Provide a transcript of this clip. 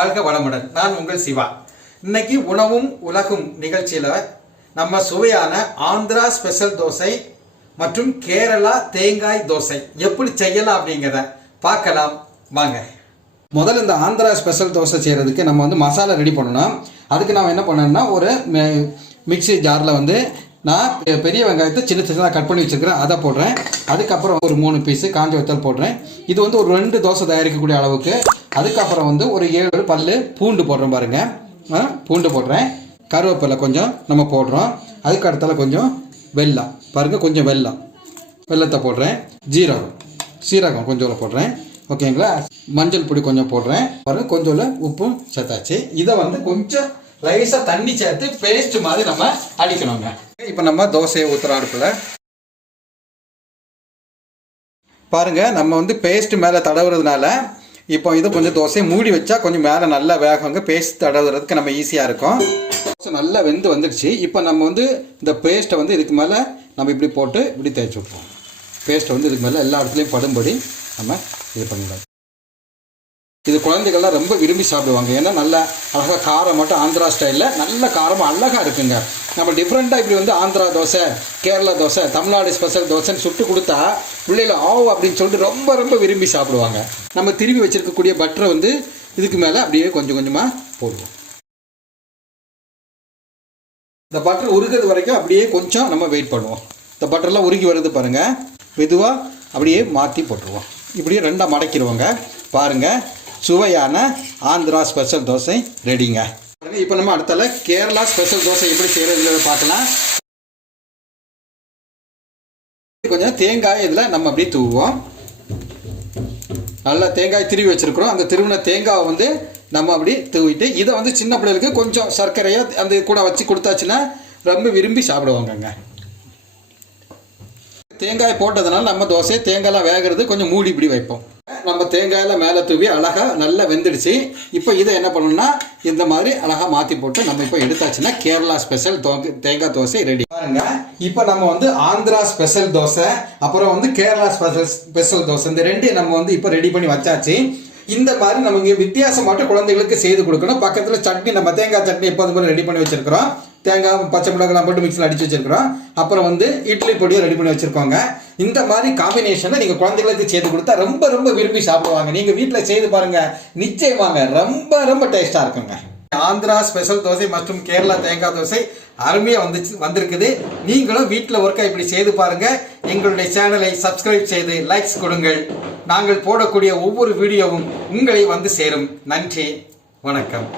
வாழ்க வளமுடன். நான் உங்கள் சிவா. இன்னைக்கு உணவும் உலகும் நிகழ்ச்சியில நம்ம சுவையான ஆந்திரா ஸ்பெஷல் தோசை மற்றும் கேரளா தேங்காய் தோசை. எப்படி செய்யலாம் அப்படிங்கிறத பார்க்கலாம். வாங்க. முதல்ல இந்த ஆந்திரா ஸ்பெஷல் தோசை செய்கிறதுக்கு நம்ம வந்து மசாலா ரெடி பண்ணணும். அதுக்கு நாம் என்ன பண்ணணும்னா ஒரு மி- மிக்ஸி ஜாரில் வந்து நான் பெரிய வெங்காயத்தை சின்ன சின்னதாக கட் பண்ணி வச்சுருக்கிறேன். அதை போடுறேன். அதுக்கப்புறம் ஒரு மூணு பீஸு காஞ்ச வத்தல் போடுறேன். இது வந்து ஒரு ரெண்டு தோசை தயாரிக்கக்கூடிய அளவுக்கு. அதுக்கப்புறம் வந்து ஒரு ஏழு பல் பூண்டு போடுறேன் பாருங்கள் ஆ, பூண்டு போடுறேன். கருவேப்பிலை கொஞ்சம் நம்ம போடுறோம். அதுக்கு அடுத்தால கொஞ்சம் வெல்லம். பாருங்க கொஞ்சம் வெல்லம். வெல்லத்தை போடுறேன். ஜீரகம். சீரகம் கொஞ்சம் போடுறேன். ஓகேங்களா? மஞ்சள் பொடி கொஞ்சம் போடுறேன். பாருங்கள் கொஞ்சம் உப்பும் சேர்த்தாச்சு. இதை வந்து கொஞ்சம் லைஸாக தண்ணி சேர்த்து பேஸ்ட் மாதிரி நம்ம அடிக்கணுங்க. இப்போ நம்ம தோசையை ஊற்றுற அடுப்பில். பாருங்க நம்ம வந்து பேஸ்ட் மேலே தடவுறதுனால இப்போ இது கொஞ்சம் தோசையை மூடி வச்சா கொஞ்சம் மேலே நல்லா வேகங்க பேஸ்ட் தடவுறதுக்கு நம்ம ஈஸியாக இருக்கும். தோசை நல்லா வெந்து வந்துடுச்சு இப்போ நம்ம வந்து இந்த பேஸ்ட்டை வந்து இதுக்கு மேலே நம்ம இப்படி போட்டு இப்படி தேய்ச்சி விட்ருவோம் பேஸ்ட்டை வந்து இதுக்கு மேலே எல்லா இடத்துலையும் படும்படி நம்ம இது பண்ணிடலாம் இது குழந்தைகள்லாம் ரொம்ப விரும்பி சாப்பிடுவாங்க. ஏன்னா நல்லா அழகாக காரம் மட்டும் ஆந்திரா ஸ்டைலில் நல்ல காரமாக அழகாக இருக்குங்க. நம்ம டிஃப்ரெண்ட்டாக இப்படி வந்து ஆந்திரா தோசை கேரளா தோசை தமிழ்நாடு ஸ்பெஷல் தோசைன்னு சுட்டு கொடுத்தா பிள்ளைகள் ஆவ் அப்படின்னு சொல்லிட்டு ரொம்ப ரொம்ப விரும்பி சாப்பிடுவாங்க. நம்ம திரும்பி வச்சுருக்கக்கூடிய பட்டரை வந்து இதுக்கு மேலே அப்படியே கொஞ்சம் கொஞ்சமாக போடுவோம். இந்த பட்டர் உருகிறது வரைக்கும் அப்படியே கொஞ்சம் நம்ம வெயிட் பண்ணுவோம். இந்த பட்டர்லாம் உருகி வருது பாருங்கள் மெதுவாக அப்படியே மாற்றி போட்டுருவோம். இப்படியே ரெண்டாக மடக்கிடுவோங்க. பாருங்க. சுவையான ஆந்திரா ஸ்பெஷல் தோசை ரெடிங்க. இப்போ நம்ம அடுத்தால கேரளா ஸ்பெஷல் தோசை எப்படி செய்யறதுங்கிறத பார்க்கலாம். கொஞ்சம் தேங்காய் இதில் நம்ம அப்படியே தூவோம் நல்லா தேங்காய் திருவி வச்சிருக்கிறோம். அந்த திருவின தேங்காவை வந்து நம்ம அப்படி தூவிட்டு இதை வந்து சின்ன பிள்ளைகளுக்கு கொஞ்சம் சர்க்கரையோ அந்த கூட வச்சு கொடுத்தாச்சுன்னா ரொம்ப விரும்பி சாப்பிடுவாங்கங்க. தேங்காய் போட்டதுனால நம்ம தோசை தேங்காய்லாம் வேகிறது கொஞ்சம் மூடி இப்படி வைப்போம். நம்ம தேங்காயில் மேலே தூவி அழகாக நல்லா வெந்துடுச்சு. இப்போ இதை என்ன பண்ணணும்னா இந்த மாதிரி அழகாக மாற்றி போட்டு நம்ம இப்போ எடுத்தாச்சுன்னா கேரளா ஸ்பெஷல் தேங்காய் தோசை ரெடி. பாருங்க இப்போ நம்ம வந்து ஆந்திரா ஸ்பெஷல் தோசை அப்புறம் வந்து கேரளா ஸ்பெஷல் ஸ்பெஷல் தோசை இந்த ரெண்டையும் நம்ம வந்து இப்போ ரெடி பண்ணி வச்சாச்சு. இந்த மாதிரி நம்ம இங்கே வித்தியாசம் மட்டும் குழந்தைகளுக்கு செய்து கொடுக்கணும். பக்கத்தில் சட்னி நம்ம தேங்காய் சட்னி எப்போதும் போல ரெடி பண்ணி வச்சிருக்கிறோம். தேங்காய் பச்சை மிளகாலாம் போட்டு மிக்ஸில் அடிச்சு வச்சிருக்கிறோம். அப்புறம் வந்து இட்லி பொடியும் ரெடி பண்ணி வச்சுருக்கோங்க. இந்த மாதிரி காம்பினேஷனை நீங்கள் குழந்தைகளுக்கு செய்து கொடுத்தா ரொம்ப ரொம்ப விரும்பி சாப்பிடுவாங்க. நீங்கள் வீட்டில் செய்து பாருங்கள் நிச்சயமாங்க ரொம்ப ரொம்ப டேஸ்ட்டாக இருக்குங்க. ஆந்திரா ஸ்பெஷல் தோசை மற்றும் கேரளா தேங்காய் தோசை அருமையாக வந்துச்சு வந்திருக்குது. நீங்களும் வீட்டில் ஒர்க்காக இப்படி செய்து பாருங்கள் எங்களுடைய சேனலை சப்ஸ்கிரைப் செய்து லைக்ஸ் கொடுங்கள். நாங்கள் போடக்கூடிய ஒவ்வொரு வீடியோவும் உங்களை வந்து சேரும். நன்றி. வணக்கம்.